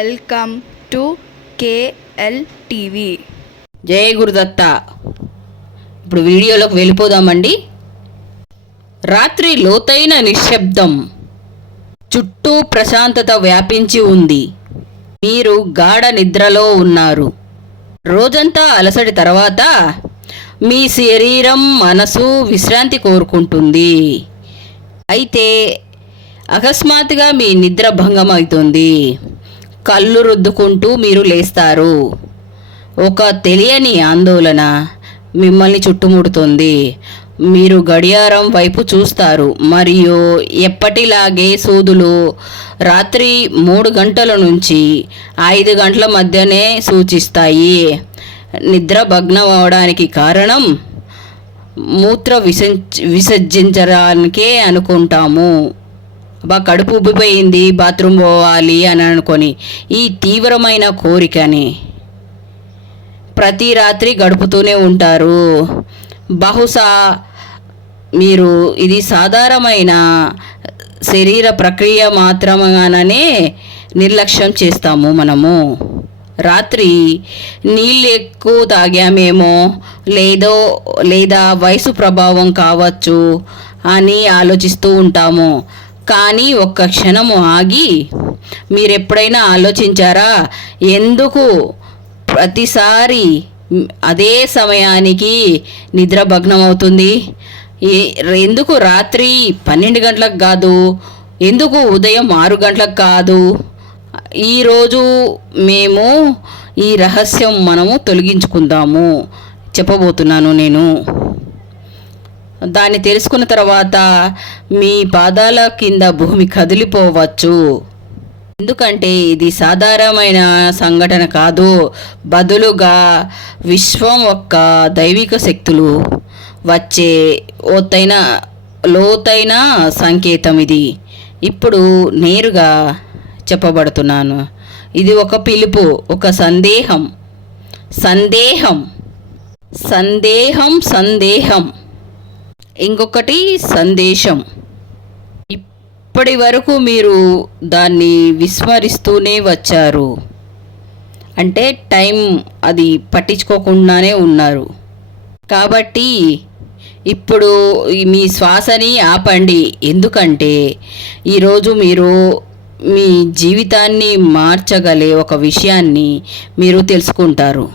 Welcome to KL TV. Jaya Gurudatta. ఇప్పుడు వీడియోలోకి వెళ్ళిపోదామండి. రాత్రి లోతైన నిశ్శబ్దం, చుట్టూ ప్రశాంతత వ్యాపించి ఉంది. మీరు గాఢ నిద్రలో ఉన్నారు. రోజంతా అలసటి తర్వాత మీ శరీరం మనసు విశ్రాంతి కోరుకుంటుంది. అయితే అకస్మాత్తుగా మీ నిద్ర భంగం అవుతుంది. కళ్ళు రుద్దుకుంటూ మీరు లేస్తారు. ఒక తెలియని ఆందోళన మిమ్మల్ని చుట్టుముడుతుంది. మీరు గడియారం వైపు చూస్తారు మరియు ఎప్పటిలాగే సూదులు రాత్రి 3 గంటల నుంచి 5 గంటల మధ్యనే సూచిస్తాయి. నిద్ర భగ్నం అవడానికి కారణం మూత్ర విసర్జించడానికే అనుకుంటాము. కడుపు ఉబ్బిపోయింది, బాత్రూమ్ పోవాలి అని అనుకొని ఈ తీవ్రమైన కోరికని ప్రతి రాత్రి గడుపుతూనే ఉంటారు. బహుశా మీరు ఇది సాధారణమైన శరీర ప్రక్రియ మాత్రమేననే నిర్లక్ష్యం చేస్తాము. మనము రాత్రి నీళ్ళు ఎక్కువ తాగామేమో లేదా వయసు ప్రభావం కావచ్చు అని ఆలోచిస్తూ ఉంటాము. కానీ ఒక్క క్షణము ఆగి మీరెప్పుడైనా ఆలోచించారా, ఎందుకు ప్రతిసారి అదే సమయానికి నిద్ర భగ్నం అవుతుంది? ఎందుకు రాత్రి 12 గంటలకు కాదు, ఎందుకు ఉదయం 6 గంటలకు కాదు? ఈరోజు మేము ఈ రహస్యం మనము తొలగించుకుందాము చెప్పబోతున్నాను నేను. దాన్ని తెలుసుకున్న తర్వాత మీ పాదాల కింద భూమి కదిలిపోవచ్చు. ఎందుకంటే ఇది సాధారణమైన సంఘటన కాదు, బదులుగా విశ్వం యొక్క దైవిక శక్తులు వచ్చే లోతైన సంకేతం. ఇది ఇప్పుడు నేరుగా చెప్పబడుతున్నాను. ఇది ఒక పిలుపు, ఒక సందేహం. ఇంకొకటి సందేశం. ఇప్పటి వరకు మీరు దాన్ని విస్మరిస్తూనే వచ్చారు. అంటే టైం అది పట్టించుకోకుండానే ఉన్నారు. కాబట్టి ఇప్పుడు మీ శ్వాసని ఆపండి. ఎందుకంటే ఈరోజు మీరు మీ జీవితాన్ని మార్చగలే ఒక విషయాన్ని మీరు తెలుసుకుంటారు.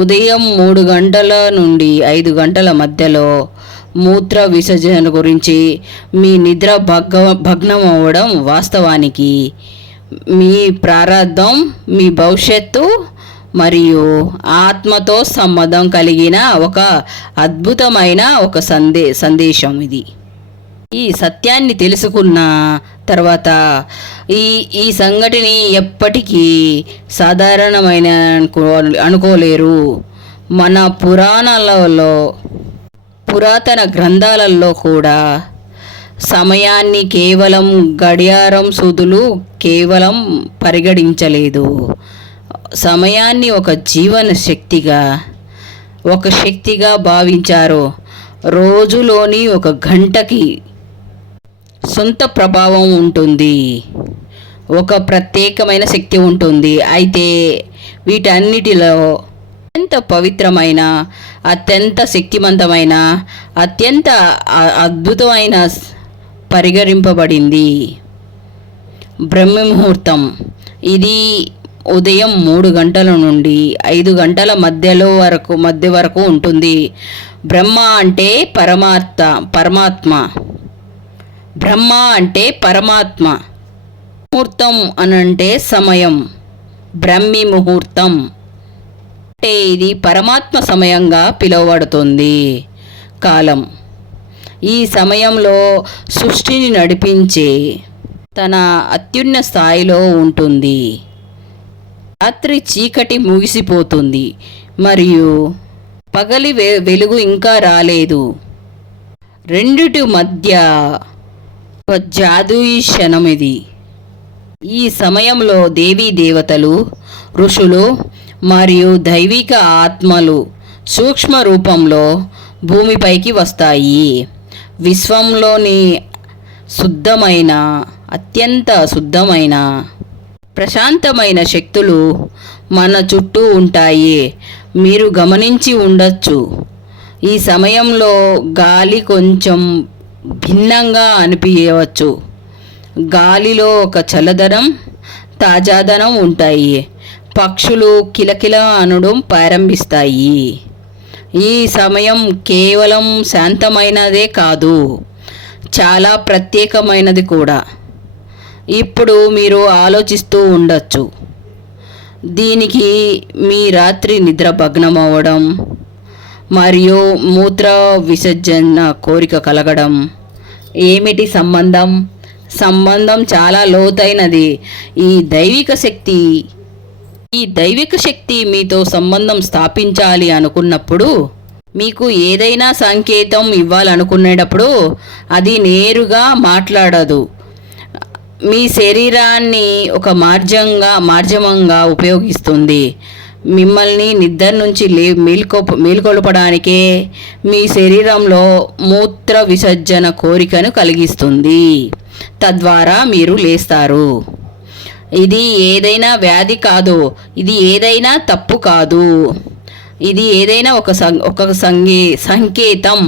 ఉదయం 3 గంటల నుండి 5 గంటల మధ్యలో మూత్ర విసర్జన గురించి మీ నిద్ర భగ్నం అవ్వడం వాస్తవానికి మీ ప్రారంధం, మీ భవిష్యత్తు మరియు ఆత్మతో సంబంధం కలిగిన ఒక అద్భుతమైన ఒక సందేశం ఇది. ఈ సత్యాన్ని తెలుసుకున్న తర్వాత ఈ సంఘటన ఎప్పటికీ సాధారణమైన అనుకోలేరు. మన పురాతన గ్రంథాలలో కూడా సమయాన్ని కేవలం గడియారం సూదులు కేవలం పరిగణించలేదు. సమయాన్ని ఒక జీవన శక్తిగా భావించారు. రోజులోని ఒక గంటకి సొంత ప్రభావం ఉంటుంది, ఒక ప్రత్యేకమైన శక్తి ఉంటుంది. అయితే వీటన్నిటిలో అత్యంత పవిత్రమైన, అత్యంత శక్తివంతమైన, అత్యంత అద్భుతమైన పరిగణింపబడింది బ్రహ్మ ముహూర్తం. ఇది ఉదయం 3 గంటల నుండి 5 గంటల మధ్య వరకు ఉంటుంది. బ్రహ్మ అంటే పరమాత్మ. బ్రహ్మ అంటే పరమాత్మ. ముహూర్తం అనంటే సమయం. బ్రహ్మి ముహూర్తం అంటే ఇది పరమాత్మ సమయంగా పిలువబడుతుంది. కాలం ఈ సమయంలో సృష్టిని నడిపించే తన అత్యున్నత స్థాయిలో ఉంటుంది. రాత్రి చీకటి ముగిసిపోతుంది మరియు పగలి వెలుగు ఇంకా రాలేదు. రెండిటి మధ్య ఒక జాదూయి క్షణం ఇది. ఈ సమయంలో దేవీ దేవతలు, ఋషులు మరియు దైవిక ఆత్మలు సూక్ష్మ రూపంలో భూమిపైకి వస్తాయి. విశ్వంలోని అత్యంత శుద్ధమైన ప్రశాంతమైన శక్తులు మన చుట్టూ ఉంటాయి. మీరు గమనించి ఉండొచ్చు. ఈ సమయంలో గాలి కొంచెం భిన్నంగా అనిపించవచ్చు. గాలిలో ఒక చల్లదనం, తాజాదనం ఉంటాయి. పక్షులు కిలకిల అనడం ప్రారంభిస్తాయి. ఈ సమయం కేవలం శాంతమైనదే కాదు, చాలా ప్రత్యేకమైనది కూడా. ఇప్పుడు మీరు ఆలోచిస్తూ ఉండొచ్చు, దీనికి మీ రాత్రి నిద్ర భగ్నం అవ్వడం మరియు మూత్ర విసర్జన కోరిక కలగడం ఏమిటి సంబంధం? సంబంధం చాలా లోతైనది. ఈ దైవిక శక్తి మీతో సంబంధం స్థాపించాలి అనుకున్నప్పుడు, మీకు ఏదైనా సంకేతం ఇవ్వాలనుకునేటప్పుడు అది నేరుగా మాట్లాడదు. మీ శరీరాన్ని ఒక మాధ్యమంగా ఉపయోగిస్తుంది. మిమ్మల్ని నిద్ర నుంచి మేల్కొల్పడానికే మీ శరీరంలో మూత్ర విసర్జన కోరికను కలిగిస్తుంది. తద్వారా మీరు లేస్తారు. ఇది ఏదైనా వ్యాధి కాదు, ఇది ఏదైనా తప్పు కాదు, ఇది ఏదైనా ఒక సంకేతం.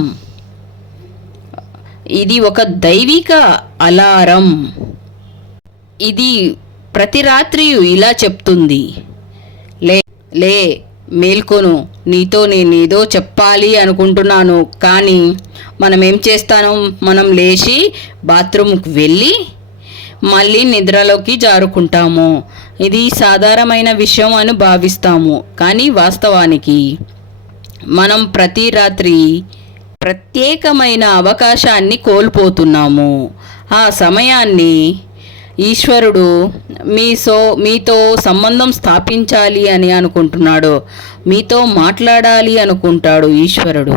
ఇది ఒక దైవిక అలారం. ఇది ప్రతి రాత్రి ఇలా చెప్తుంది, లే మేల్కొను, నీతో నేనేదో చెప్పాలి అనుకుంటున్నాను. కానీ మనం ఏం చేస్తాను? మనం లేచి బాత్రూమ్కి వెళ్ళి మళ్ళీ నిద్రలోకి జారుకుంటాము. ఇది సాధారణమైన విషయం అని భావిస్తాము, కానీ వాస్తవానికి మనం ప్రతి రాత్రి ప్రత్యేకమైన అవకాశాన్ని కోల్పోతున్నాము. ఆ సమయాన్ని ఈశ్వరుడు మీతో సంబంధం స్థాపించాలి అని అనుకుంటున్నాడు. మీతో మాట్లాడాలి అనుకుంటాడు ఈశ్వరుడు.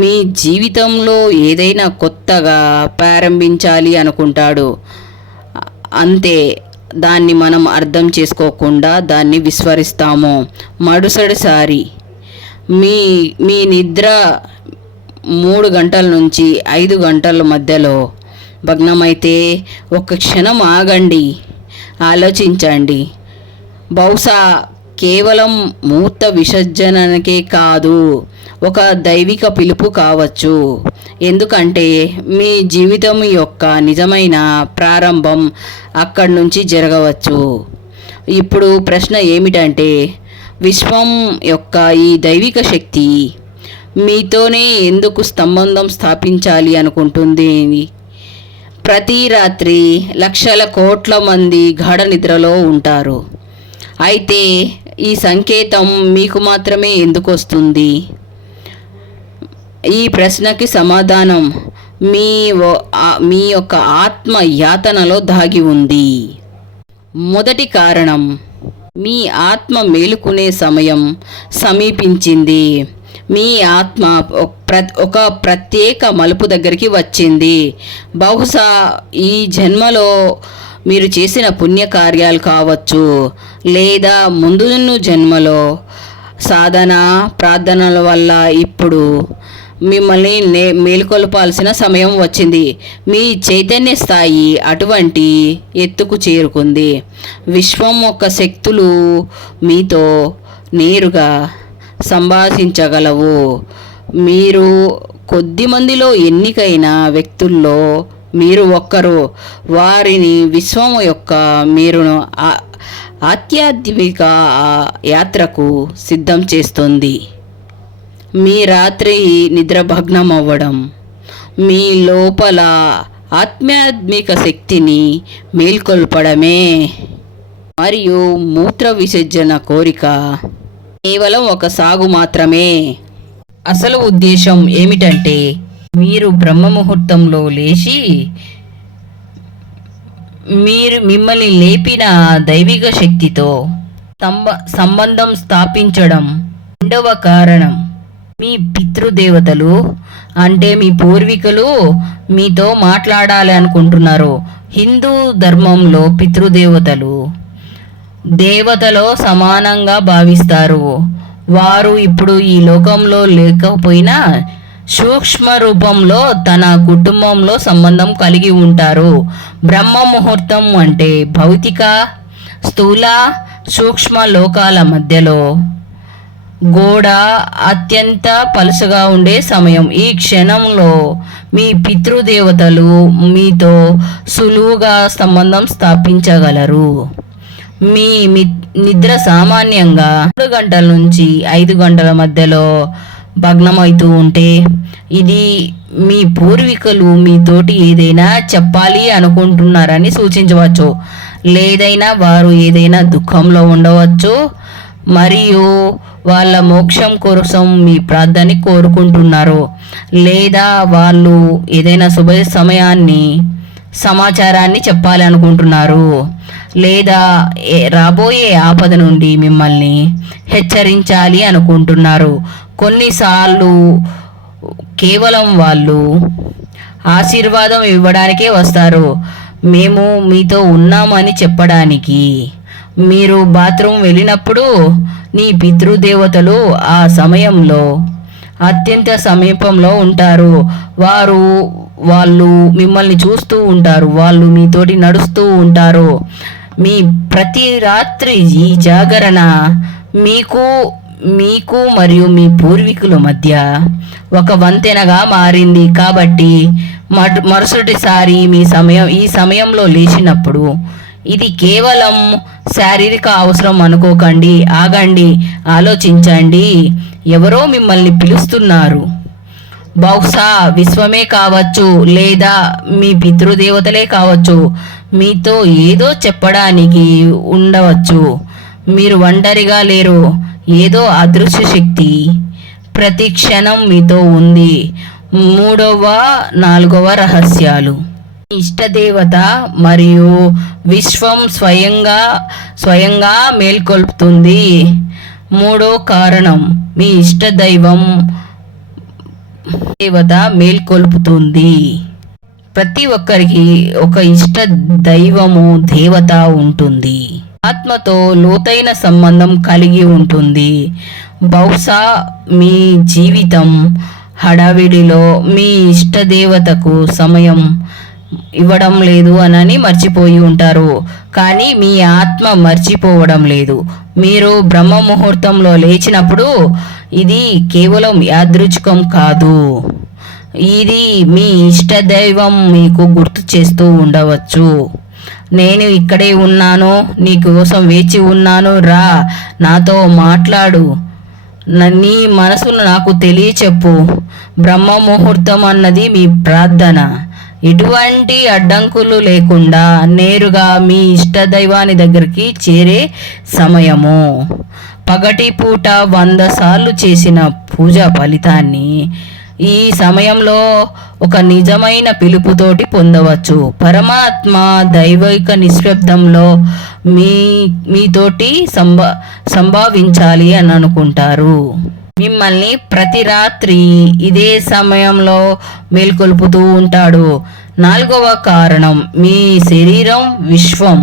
మీ జీవితంలో ఏదైనా కొత్తగా ప్రారంభించాలి అనుకుంటాడు. అంతే, దాన్ని మనం అర్థం చేసుకోకుండా దాన్ని విస్మరిస్తాము. మరుసటిసారి మీ నిద్ర 3 గంటల నుంచి 5 గంటల మధ్యలో భగ్నమైతే ఒక క్షణం ఆగండి, ఆలోచించండి. బహుశా కేవలం మూత్ర విసర్జనకే కాదు, ఒక దైవిక పిలుపు కావచ్చు. ఎందుకంటే మీ జీవితం యొక్క నిజమైన ప్రారంభం అక్కడి నుంచి జరగవచ్చు. ఇప్పుడు ప్రశ్న ఏమిటంటే, విశ్వం యొక్క ఈ దైవిక శక్తి మీతోనే ఎందుకు సంబంధం స్థాపించాలి అనుకుంటుంది? ప్రతి రాత్రి లక్షల కోట్ల మంది గాఢ నిద్రలో ఉంటారు. అయితే ఈ సంకేతం మీకు మాత్రమే ఎందుకు వస్తుంది? ఈ ప్రశ్నకి సమాధానం మీ యొక్క ఆత్మ యాతనలో దాగి ఉంది. మొదటి కారణం, మీ ఆత్మ మేలుకునే సమయం సమీపించింది. మీ ఆత్మ ఒక ప్రత్యేక మలుపు దగ్గరికి వచ్చింది. బహుశా ఈ జన్మలో మీరు చేసిన పుణ్యకార్యాలు కావచ్చు, లేదా ముందు జన్మలో సాధన ప్రార్థనల వల్ల ఇప్పుడు మిమ్మల్ని మేలుకొల్పాల్సిన సమయం వచ్చింది. మీ చైతన్య స్థాయి అటువంటి ఎత్తుకు చేరుకుంది. విశ్వం యొక్క శక్తులు మీతో నేరుగా సంభాషించగలవు. మీరు కొద్ది మందిలో ఎన్నికైన వ్యక్తుల్లో మీరు ఒక్కరు. వారిని విశ్వం యొక్క మీరును ఆధ్యాత్మిక యాత్రకు సిద్ధం చేస్తుంది. మీ రాత్రి నిద్ర భగ్నం అవ్వడం మీ లోపల ఆధ్యాత్మిక శక్తిని మేల్కొల్పడమే. మరియు మూత్ర విసర్జన కోరిక కేవలం ఒక సాగు మాత్రమే. అసలు ఉద్దేశం ఏమిటంటే, మీరు బ్రహ్మ ముహూర్తంలో లేచి మిమ్మల్ని లేపిన దైవిక శక్తితో సంబంధం స్థాపించడం. రెండవ కారణం, మీ పితృదేవతలు అంటే మీ పూర్వీకులు మీతో మాట్లాడాలి అనుకుంటున్నారు. హిందూ ధర్మంలో పితృదేవతలు దేవతలో సమానంగా భావిస్తారు. వారు ఇప్పుడు ఈ లోకంలో లేకపోయినా సూక్ష్మ రూపంలో తన కుటుంబంలో సంబంధం కలిగి ఉంటారు. బ్రహ్మ ముహూర్తం అంటే భౌతిక స్థూల సూక్ష్మ లోకాల మధ్యలో గోడ అత్యంత పలుసగా ఉండే సమయం. ఈ క్షణంలో మీ పితృదేవతలు మీతో సులువుగా సంబంధం స్థాపించగలరు. మీ నిద్ర సామాన్యంగా 3 గంటల నుంచి 5 గంటల మధ్యలో భగ్నమవుతూ ఉంటే ఇది మీ పూర్వీకులు మీతోటి ఏదైనా చెప్పాలి అనుకుంటున్నారని సూచించవచ్చు. లేదైనా వారు ఏదైనా దుఃఖంలో ఉండవచ్చు మరియు వాళ్ళ మోక్షం కోసం మీ ప్రార్థన కోరుకుంటున్నారు. లేదా వాళ్ళు ఏదైనా శుభ సమాచారాన్ని చెప్పాలి అనుకుంటున్నారు. లేదా రాబోయే ఆపద నుండి మిమ్మల్ని హెచ్చరించాలి అనుకుంటున్నారు. కొన్నిసార్లు కేవలం వాళ్ళు ఆశీర్వాదం ఇవ్వడానికే వస్తారు, మేము మీతో ఉన్నామని చెప్పడానికి. మీరు బాత్రూమ్ వెళ్ళినప్పుడు నీ పితృదేవతలు ఆ సమయంలో అత్యంత సమీపంలో ఉంటారు. వాళ్ళు మిమ్మల్ని చూస్తూ ఉంటారు, వాళ్ళు మీతోటి నడుస్తూ ఉంటారు. మీ ప్రతి రాత్రి ఈ జాగరణ మీకు మరియు మీ పూర్వీకుల మధ్య ఒక వంతెనగా మారింది. కాబట్టి మరుసటిసారి ఈ సమయంలో లేచినప్పుడు ఇది కేవలం శారీరక అవసరం అనుకోకండి. ఆగండి, ఆలోచించండి. ఎవరో మిమ్మల్ని పిలుస్తున్నారు. బహుశా విశ్వమే కావచ్చు, లేదా మీ పితృదేవతలే కావచ్చు. మీతో ఏదో చెప్పడానికి ఉండవచ్చు. మీరు ఒంటరిగా లేరు. ఏదో అదృశ్య శక్తి ప్రతి క్షణం మీతో ఉంది. 3వ 4వ రహస్యాలు. ఇష్టదేవత మరియు విశ్వం స్వయంగా మేల్కొల్పుతుంది. 3వ కారణం, మీ ఇష్ట దైవం దేవత మేల్కొల్పుతుంది. ప్రతి ఒక్కరికి ఒక ఇష్ట దైవము దేవత ఉంటుంది. ఆత్మతో లోతైన సంబంధం కలిగి ఉంటుంది. బహుశా మీ జీవితం హడావిడిలో మీ ఇష్ట దేవతకు సమయం ఇవ్వడం లేదు అని మర్చిపోయి ఉంటారు. కానీ మీ ఆత్మ మర్చిపోవడం లేదు. మీరు బ్రహ్మ ముహూర్తంలో లేచినప్పుడు ఇది కేవలం యాదృచ్ఛికం కాదు. ఇది మీ ఇష్ట దైవం మీకు గుర్తు చేస్తూ ఉండవచ్చు. నేను ఇక్కడే ఉన్నాను, నీ కోసం వేచి ఉన్నాను, రా నాతో మాట్లాడు, నీ మనసును నాకు తెలియచెప్పు. బ్రహ్మ ముహూర్తం అన్నది మీ ప్రార్థన ఎటువంటి అడ్డంకులు లేకుండా నేరుగా మీ ఇష్ట దైవాని దగ్గరికి చేరే సమయము. పగటి పూట 100 సార్లు చేసిన పూజ ఫలితాన్ని ఈ సమయంలో ఒక నిజమైన పిలుపుతోటి పొందవచ్చు. పరమాత్మ దైవిక నిశ్శబ్దంలో మీతోటి సంభావించాలి అని అనుకుంటారు. మిమ్మల్ని ప్రతి రాత్రి ఇదే సమయంలో మేల్కొల్పుతూ ఉంటాడు. 4వ కారణం, మీ శరీరం విశ్వం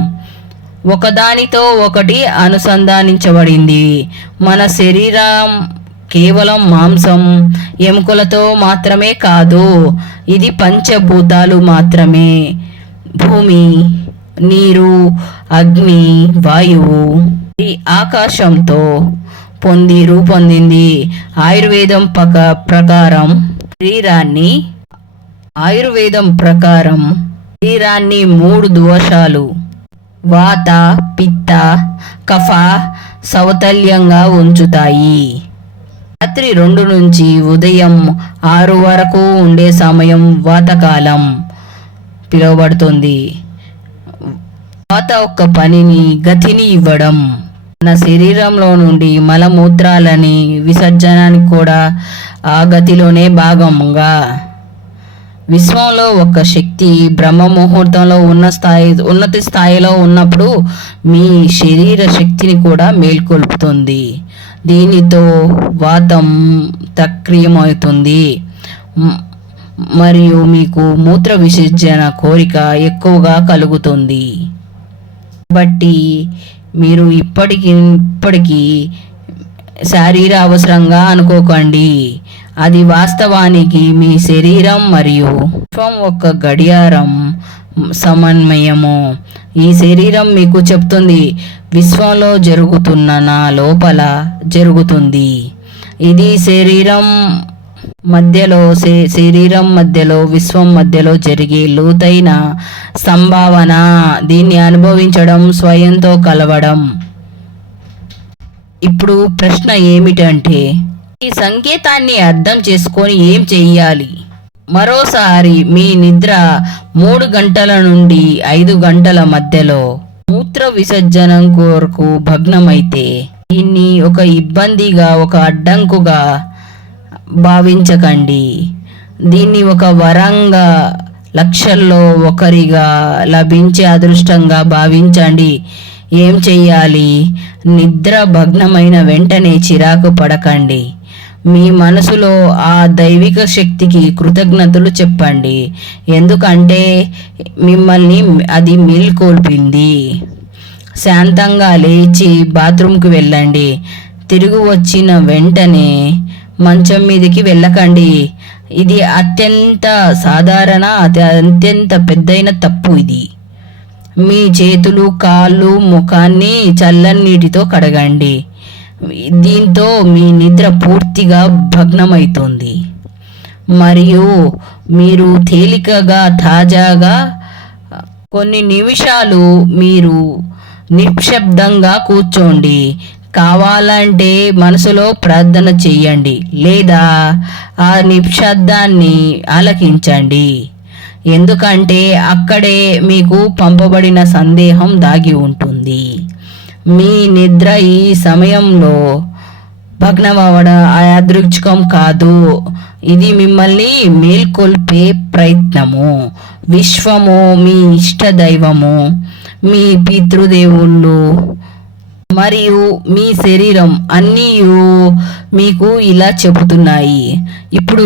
ఒకదానితో ఒకటి అనుసంధానించబడింది. మన శరీరం కేవలం మాంసం ఎముకలతో మాత్రమే కాదు, ఇది పంచభూతాలు మాత్రమే. భూమి, నీరు, అగ్ని, వాయువు, ఈ ఆకాశంతో రూపొందింది. ఆయుర్వేదం ప్రకారం శరీరాన్ని 3 దోషాలు వాత, పిత్త, కఫ సౌతల్యంగా ఉంచుతాయి. రాత్రి 2 నుంచి ఉదయం 6 వరకు ఉండే సమయం వాతకాలం పిలువబడుతుంది. వాత ఒక గతిని ఇవ్వడం, మన శరీరంలో నుండి మలమూత్రాలని విసర్జనానికి కూడా ఆ గతిలోనే భాగంగా. విశ్వంలో ఒక శక్తి బ్రహ్మ ముహూర్తంలో ఉన్నత స్థాయిలో ఉన్నప్పుడు మీ శరీర శక్తిని కూడా మేల్కొల్పుతుంది. దీనితో వాతం సక్రియమవుతుంది మరియు మీకు మూత్ర విసర్జన కోరిక ఎక్కువగా కలుగుతుంది. కాబట్టి మీరు ఇప్పటికీ శారీర అవసరంగా అనుకోకండి. అది వాస్తవానికి మీ శరీరం మరియు విశ్వం ఒక గడియారం సమన్వయము. ఈ శరీరం మీకు చెప్తుంది విశ్వంలో జరుగుతున్న నా లోపల జరుగుతుంది. ఇది శరీరం మధ్యలో విశ్వం మధ్యలో జరిగే లోతైన సంభావన. దీన్ని అనుభవించడం, స్వయంతో కలవడం. ఇప్పుడు ప్రశ్న ఏమిటంటే, ఈ సంకేతాన్ని అర్థం చేసుకొని ఏం చెయ్యాలి? మరోసారి మీ నిద్ర 3 గంటల నుండి 5 గంటల మధ్యలో మూత్ర విసర్జనం కొరకు భగ్నమైతే దీన్ని ఒక ఇబ్బందిగా, ఒక అడ్డంకుగా భావించకండి. దీన్ని ఒక వరంగా, లక్షల్లో ఒకరిగా లభించే అదృష్టంగా భావించండి. ఏం చెయ్యాలి? నిద్ర భగ్నమైన వెంటనే చిరాకు పడకండి. మీ మనసులో ఆ దైవిక శక్తికి కృతజ్ఞతలు చెప్పండి. ఎందుకంటే మిమ్మల్ని అది మేల్కొల్పింది. శాంతంగా లేచి బాత్రూంకి వెళ్ళండి. తిరిగి వచ్చిన వెంటనే మంచం మీదకి వెళ్ళకండి. ఇది అత్యంత సాధారణ, అత్యంత పెద్దైన తప్పు. ఇది మీ చేతులు, కాళ్ళు, ముఖాన్ని చల్లని నీటితో కడగండి. దీంతో మీ నిద్ర పూర్తిగా భగ్నమవుతుంది మరియు మీరు తేలికగా, తాజాగా కొన్ని నిమిషాలు మీరు నిశ్శబ్దంగా కూర్చోండి. కావాలంటే మనసులో ప్రార్థన చెయ్యండి లేదా ఆ నిశ్శబ్దాన్ని ఆలకించండి. ఎందుకంటే అక్కడే మీకు పంపబడిన సందేహం దాగి ఉంటుంది. మీ నిద్ర ఈ సమయంలో భగ్నమవడం యాదృచ్ఛికం కాదు. ఇది మిమ్మల్ని మేల్కొల్పే ప్రయత్నము. విశ్వము, మీ ఇష్ట దైవము, మీ పితృదేవుళ్ళు మరియు మీ శరీరం అన్నీ మీకు ఇలా చెబుతున్నాయి. ఇప్పుడు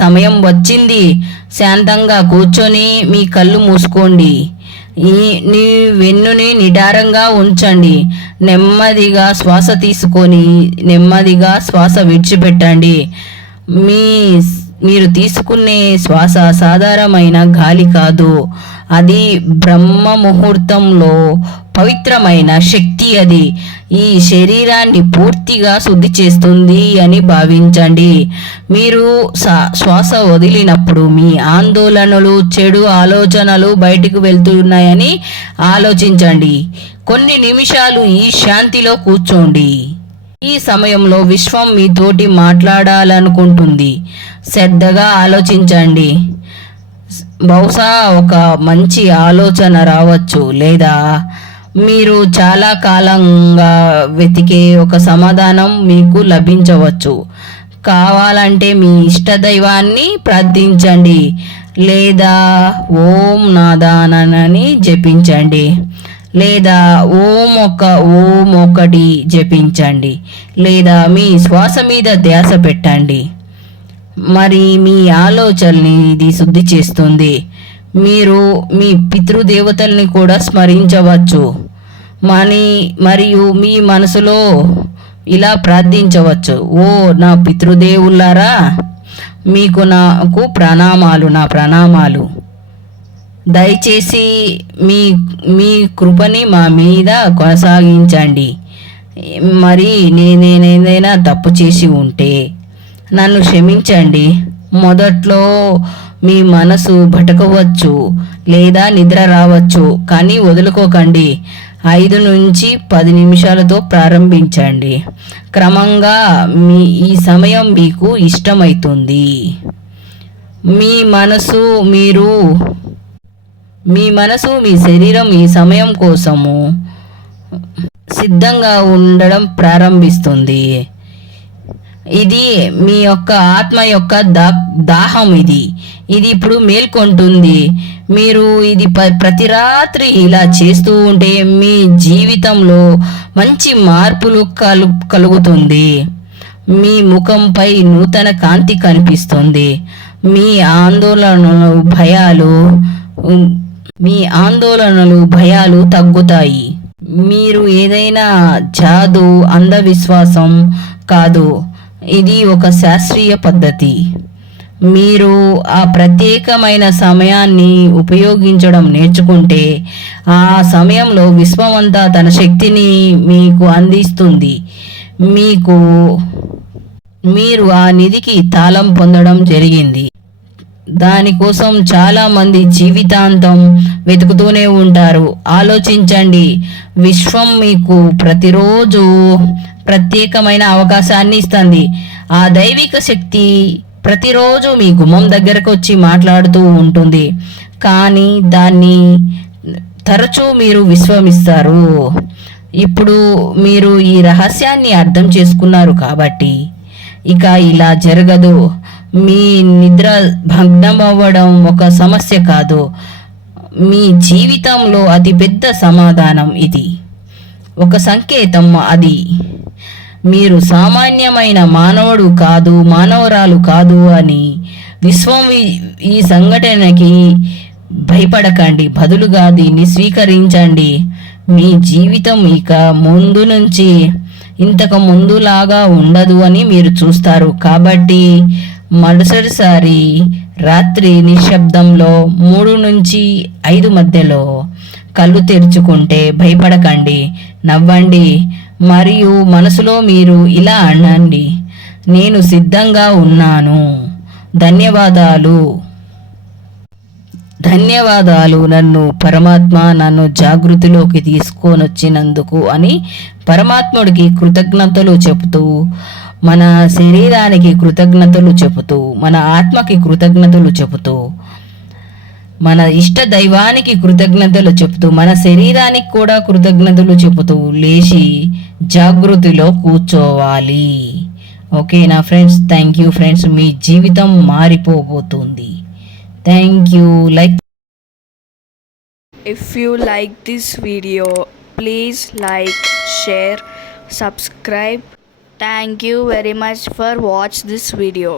సమయం వచ్చింది. శాంతంగా కూర్చొని మీ కళ్ళు మూసుకోండి. నీ వెన్నుని నిటారంగా ఉంచండి. నెమ్మదిగా శ్వాస తీసుకొని నెమ్మదిగా శ్వాస విడిచిపెట్టండి. మీరు తీసుకునే శ్వాస సాధారణమైన గాలి కాదు. అది బ్రహ్మ ముహూర్తంలో పవిత్రమైన శక్తి. అది ఈ శరీరాన్ని పూర్తిగా శుద్ధి చేస్తుంది అని భావించండి. మీరు శ్వాస వదిలినప్పుడు మీ ఆందోళనలు, చెడు ఆలోచనలు బయటకు వెళ్తున్నాయని ఆలోచించండి. కొన్ని నిమిషాలు ఈ శాంతిలో కూర్చోండి. ఈ సమయంలో విశ్వం మీతోటి మాట్లాడాలనుకుంటుంది. శ్రద్ధగా ఆలోచించండి. బహుశా ఒక మంచి ఆలోచన రావచ్చు లేదా మీరు చాలా కాలంగా వెతికే ఒక సమాధానం మీకు లభించవచ్చు. కావాలంటే మీ ఇష్టదైవాన్ని ప్రార్థించండి లేదా ఓం నాదానని జపించండి లేదా ఓం ఒకటి జపించండి లేదా మీ శ్వాస మీద ధ్యాస పెట్టండి. మరి మీ ఆలోచనని ఇది శుద్ధి చేస్తుంది. మీరు మీ పితృదేవతల్ని కూడా స్మరించవచ్చు మరియు మీ మనసులో ఇలా ప్రార్థించవచ్చు. ఓ నా పితృదేవులారా, నాకు నా ప్రణామాలు. దయచేసి మీ కృపని మా మీద కొనసాగించండి. మరి నేనేదైనా తప్పు చేసి ఉంటే నన్ను క్షమించండి. మొదట్లో మీ మనసు భటకవచ్చు లేదా నిద్ర రావచ్చు, కానీ వదులుకోకండి. 5 నుంచి 10 నిమిషాలతో ప్రారంభించండి. క్రమంగా ఈ సమయం మీకు ఇష్టమవుతుంది. మీ మనసు మీ శరీరం ఈ సమయం కోసము సిద్ధంగా ఉండడం ప్రారంభిస్తుంది. ఇది మీ యొక్క ఆత్మ యొక్క దాహం. ఇది ఇప్పుడు మేల్కొంటుంది. మీరు ఇది ప్రతి రాత్రి ఇలా చేస్తూ ఉంటే మీ జీవితంలో మంచి మార్పులు కలుగుతుంది. మీ ముఖంపై నూతన కాంతి కనిపిస్తుంది. మీ ఆందోళనలు భయాలు తగ్గుతాయి. మీరు ఏదైనా జాదు, అంధవిశ్వాసం కాదు. ఇది ఒక శాస్త్రీయ పద్ధతి. మీరు ఆ ప్రత్యేకమైన సమయాన్ని ఉపయోగించడం నేర్చుకుంటే ఆ సమయంలో విశ్వమంతా తన శక్తిని మీకు అందిస్తుంది. మీరు ఆ నిధికి తాళం పొందడం జరిగింది. దానికోసం చాలామంది జీవితాంతం వెతుకుతూనే ఉంటారు. ఆలోచించండి, విశ్వం మీకు ప్రతిరోజు ప్రత్యేకమైన అవకాశాన్ని ఇస్తుంది. ఆ దైవిక శక్తి ప్రతిరోజు మీ గుమ్మం దగ్గరకు వచ్చి మాట్లాడుతూ ఉంటుంది, కానీ దాన్ని తరచూ మీరు విశ్వమిస్తారు. ఇప్పుడు మీరు ఈ రహస్యాన్ని అర్థం చేసుకున్నారు కాబట్టి ఇక ఇలా జరగదు. మీ నిద్ర భగ్నం అవ్వడం ఒక సమస్య కాదు, మీ జీవితంలో అతిపెద్ద సమాధానం. ఇది ఒక సంకేతం. అది మీరు సామాన్యమైన మానవుడు కాదు, మానవరాలు కాదు అని. విశ్వం ఈ సంఘటనకి భయపడకండి, బదులుగా దీన్ని స్వీకరించండి. మీ జీవితం ఇక ముందు నుంచి ఇంతకు ముందులాగా ఉండదు అని మీరు చూస్తారు. కాబట్టి మరుసటిసారి రాత్రి నిశ్శబ్దంలో 3 నుంచి 5 మధ్యలో కళ్ళు తెరుచుకుంటే భయపడకండి, నవ్వండి మరియు మనసులో మీరు ఇలా అనండి, నేను సిద్ధంగా ఉన్నాను. ధన్యవాదాలు. నన్ను జాగృతిలోకి తీసుకొనొచ్చినందుకు అని పరమాత్ముడికి కృతజ్ఞతలు చెబుతూ, మన శరీరానికి కృతజ్ఞతలు చెబుతూ, మన ఆత్మకి కృతజ్ఞతలు చెబుతూ, మన ఇష్ట దైవానికి కృతజ్ఞతలు చెబుతూ, మన శరీరానికి కూడా కృతజ్ఞతలు చెబుతూ లేచి జాగృతిలో కూర్చోవాలి. ఓకేనా ఫ్రెండ్స్? Thank you friends. మీ జీవితం మారిపోబోతుంది. Thank you. If you like this video, please like, share, subscribe. Thank you very much for watch this video.